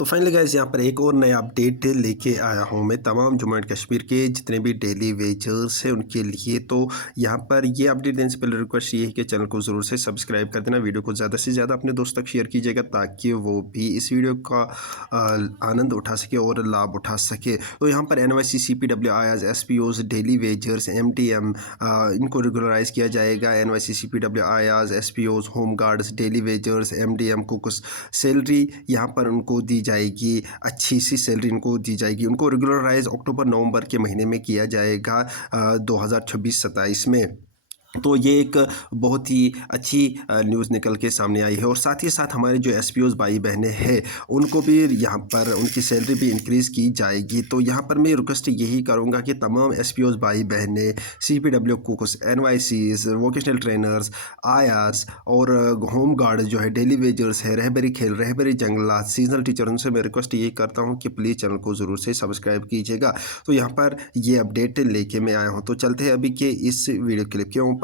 तो finally guys यहाँ पर एक और नया अपडेट लेके आया हूँ मैं तमाम जम्मू एंड कश्मीर के जितने भी डेली वेजर्स हैं उनके लिए। तो यहाँ पर ये अपडेट देने से पहले रिक्वेस्ट ये है कि चैनल को ज़रूर से सब्सक्राइब कर देना, वीडियो को ज़्यादा से ज़्यादा अपने दोस्त तक शेयर कीजिएगा ताकि वो भी इस वीडियो का आनंद उठा सके और लाभ उठा सके। तो यहाँ पर NYC CPW आयाज SPOs डेली वेजर्स MTM इनको रेगुलराइज किया जाएगा। NYC CPW आयाज SPOs home guards daily wagers MDM को कुछ सैलरी यहाँ पर उनको दी जाएगी, अच्छी सी सैलरी इनको दी जाएगी। उनको रेगुलराइज अक्टूबर नवंबर के महीने में किया जाएगा 2026-27 में। तो ये एक बहुत ही अच्छी न्यूज़ निकल के सामने आई है और साथ ही साथ हमारे जो SPOs भाई बहनें हैं उनको भी यहाँ पर उनकी सैलरी भी इंक्रीज़ की जाएगी। तो यहाँ पर मैं रिक्वेस्ट यही करूँगा कि तमाम SPOs भाई बहनें, CPW cooks, NYCs, vocational trainers, आयास और होम गार्ड जो है, डेली वेजर्स है, रहबरी खेल, रहबरी जंगलात, सीजनल टीचर, उनसे मैं रिक्वेस्ट यही करता हूँ कि प्लीज़ चैनल को ज़रूर से सब्सक्राइब कीजिएगा। तो यहाँ पर ये अपडेट लेके मैं आया हूँ। तो चलते हैं अभी के इस वीडियो क्लिप के ऊपर।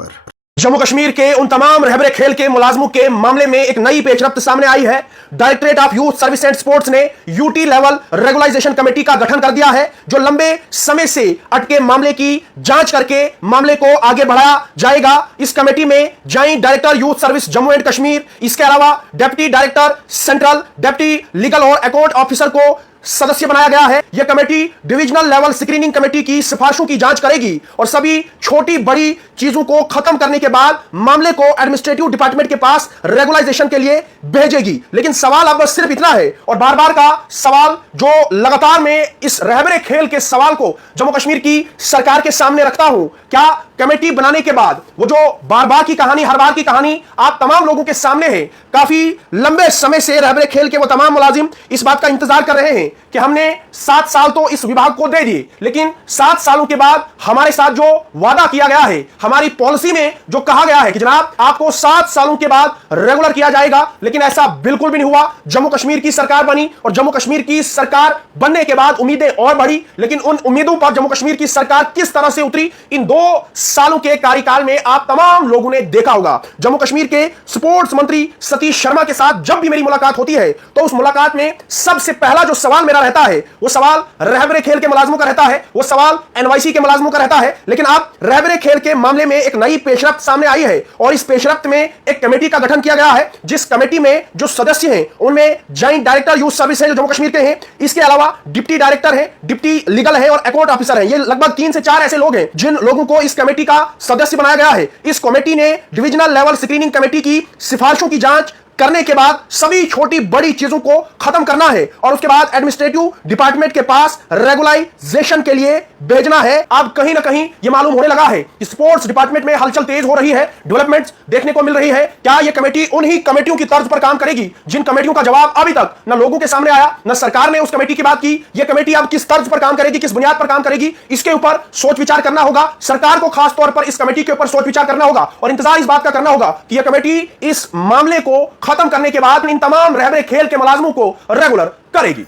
जम्मू कश्मीर के उन तमाम रहबरे खेल के मुलाजमों के मामले में एक नई पेशरफ्त सामने आई है। Directorate of youth service and sports ने यूटी लेवल रेगुलाइजेशन कमेटी का गठन कर दिया है, जो लंबे समय से अटके मामले की जांच करके मामले को आगे बढ़ाया जाएगा। इस कमेटी में joint director youth service Jammu and Kashmir, इसके अलावा deputy director central, deputy legal और अकाउंट ऑफिसर को सदस्य बनाया गया है। यह committee divisional level screening committee की सिफारिशों की जांच करेगी और सभी छोटी बड़ी चीजों को खत्म करने के बाद मामले को एडमिनिस्ट्रेटिव डिपार्टमेंट के पास रेगुलाइजेशन के लिए भेजेगी। लेकिन सवाल अब सिर्फ इतना है और बार बार का सवाल जो लगातार मैं इस रहबरे खेल के सवाल को जम्मू कश्मीर की सरकार के सामने रखता हूं, क्या कमेटी बनाने के बाद वो जो बार बार की कहानी, हर बार की कहानी आप तमाम लोगों के सामने है। काफी लंबे समय से रहबरे खेल के वो तमाम मुलाजिम इस बात का इंतजार कर रहे हैं कि हमने 7 साल तो इस विभाग को दे दिए, लेकिन 7 सालों के बाद हमारे साथ जो वादा किया गया है, हमारी पॉलिसी में जो कहा गया है कि जनाब आपको 7 सालों के बाद रेगुलर किया जाएगा, लेकिन ऐसा बिल्कुल भी नहीं हुआ। जम्मू कश्मीर की सरकार बनी और जम्मू कश्मीर की सरकार बनने के बाद उम्मीदें और बढ़ी, लेकिन उन उम्मीदों पर जम्मू कश्मीर की सरकार किस तरह से उतरी, इन 2 सालों के कार्यकाल में आप तमाम लोगों ने देखा होगा। जम्मू कश्मीर के स्पोर्ट्स मंत्री सतीश शर्मा के साथ जब भी मेरी मुलाकात होती है तो उस मुलाकात में सबसे पहला जो सवाल मेरा रहता है वो सवाल रहबरे खेल के मुलाजमों का रहता है, वो सवाल NYC के मुलाजमों का रहता है। लेकिन अब रहबरे खेल के मामले में एक नई पेशरफ्त सामने आई है और इस पेशरफ्त में एक कमेटी का गठन किया गया है, जिस कमेटी में जो सदस्य हैं उनमें ज्वाइंट डायरेक्टर यूथ सर्विस है जो जम्मू कश्मीर के हैं, इसके अलावा डिप्टी डायरेक्टर है, डिप्टी लीगल है और अकाउंट ऑफिसर है। ये लगभग 3 से 4 ऐसे लोग हैं जिन लोगों को इस कमेटी का सदस्य बनाया गया है। इस कमेटी ने डिविजनल लेवल स्क्रीनिंग कमेटी की सिफारिशों की जांच करने के बाद सभी छोटी बड़ी चीजों को खत्म करना है और उसके बाद एडमिनिस्ट्रेटिव डिपार्टमेंट के पास रेगुलाइजेशन के लिए भेजना है। अब कहीं ना कहीं यह मालूम होने लगा है कि स्पोर्ट्स डिपार्टमेंट में हलचल तेज हो रही है, डेवलपमेंट्स देखने को मिल रही है। क्या यह कमेटी उन्हीं कमेटियों की तर्ज पर काम करेगी जिन कमेटियों का जवाब अभी तक न लोगों के सामने आया, न सरकार ने उस कमेटी की बात की। यह कमेटी अब किस तर्ज पर काम करेगी, किस बुनियाद पर काम करेगी, इसके ऊपर सोच विचार करना होगा। सरकार को खास तौर पर इस कमेटी के ऊपर सोच विचार करना होगा और इंतजार इस बात का करना होगा कि यह कमेटी इस मामले को खत्म करने के बाद इन तमाम रहबरे खेल के मुलाजमों को रेगुलर करेगी।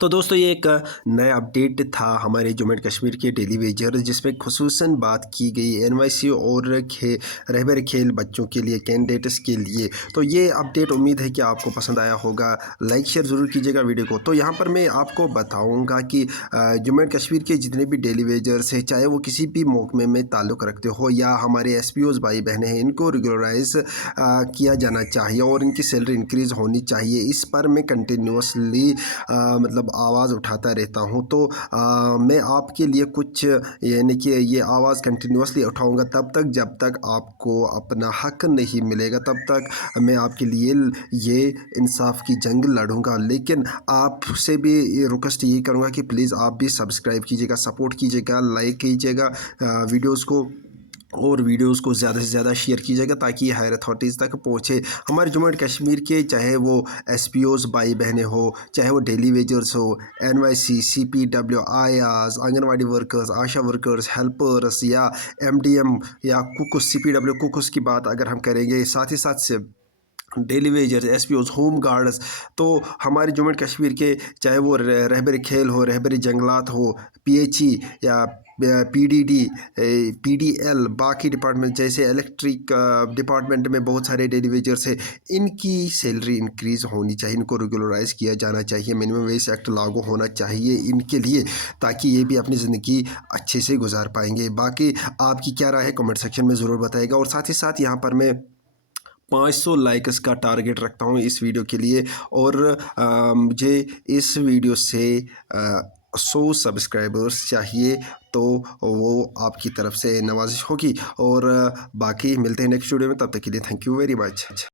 तो दोस्तों ये एक नया अपडेट था हमारे जम्मू एंड कश्मीर के डेली वेजर्स, जिसमें खुसूसन बात की गई NYC और रहबर खेल बच्चों के लिए, कैंडिडेट्स के लिए। तो ये अपडेट उम्मीद है कि आपको पसंद आया होगा, लाइक शेयर ज़रूर कीजिएगा वीडियो को। तो यहाँ पर मैं आपको बताऊँगा कि जम्मू एंड कश्मीर के जितने भी डेली वेजर्स हैं, चाहे वो किसी भी महकमे में ताल्लुक़ रखते हो या हमारे SPOs भाई बहनें हैं, इनको रेगुलराइज किया जाना चाहिए और इनकी सैलरी इंक्रीज़ होनी चाहिए। इस पर मैं कंटिन्यूसली मतलब आवाज़ उठाता रहता हूँ। तो मैं आपके लिए कुछ यानी कि ये आवाज़ कंटिन्यूसली उठाऊँगा तब तक जब तक आपको अपना हक नहीं मिलेगा, तब तक मैं आपके लिए ये इंसाफ की जंग लड़ूंगा। लेकिन आपसे भी रिक्वेस्ट यही करूँगा कि प्लीज़ आप भी सब्सक्राइब कीजिएगा, सपोर्ट कीजिएगा, लाइक कीजिएगा वीडियोज़ को और वीडियोस को ज़्यादा से ज़्यादा शेयर कीजिएगा ताकि हायर अथॉरिटीज़ तक पहुँचे। हमारे जम्मू एंड कश्मीर के चाहे वो SPOs भाई बहनें हो, चाहे वो डेली वेजर्स हो, NYC CPW आयाज, आंगनवाड़ी वर्कर्स, आशा वर्कर्स, हेल्पर्स या MDM या कुकुस, CPW कुकुस की बात अगर हम करेंगे, साथ ही साथ से daily wagers, SPOs, home guards, तो हमारे जम्मू एंड कश्मीर के चाहे वो रहबरी खेल हो, रहबरी जंगलात हो, PHE या PDD, PDL, बाकी डिपार्टमेंट जैसे इलेक्ट्रिक डिपार्टमेंट में बहुत सारे डेली वेजर्स हैं, इनकी सैलरी इंक्रीज़ होनी चाहिए, इनको रेगुलराइज किया जाना चाहिए, मिनिमम वेज एक्ट लागू होना चाहिए इनके लिए, ताकि ये भी अपनी ज़िंदगी अच्छे से गुजार पाएंगे। बाकी आपकी क्या राय है कमेंट सेक्शन में ज़रूर बताइएगा। और साथ ही साथ यहाँ पर मैं 500 लाइक्स का टारगेट रखता हूँ इस वीडियो के लिए, और मुझे इस वीडियो से 100 सब्सक्राइबर्स चाहिए, तो वो आपकी तरफ से नवाजिश होगी। और बाकी मिलते हैं नेक्स्ट वीडियो में, तब तक के लिए थैंक यू वेरी मच।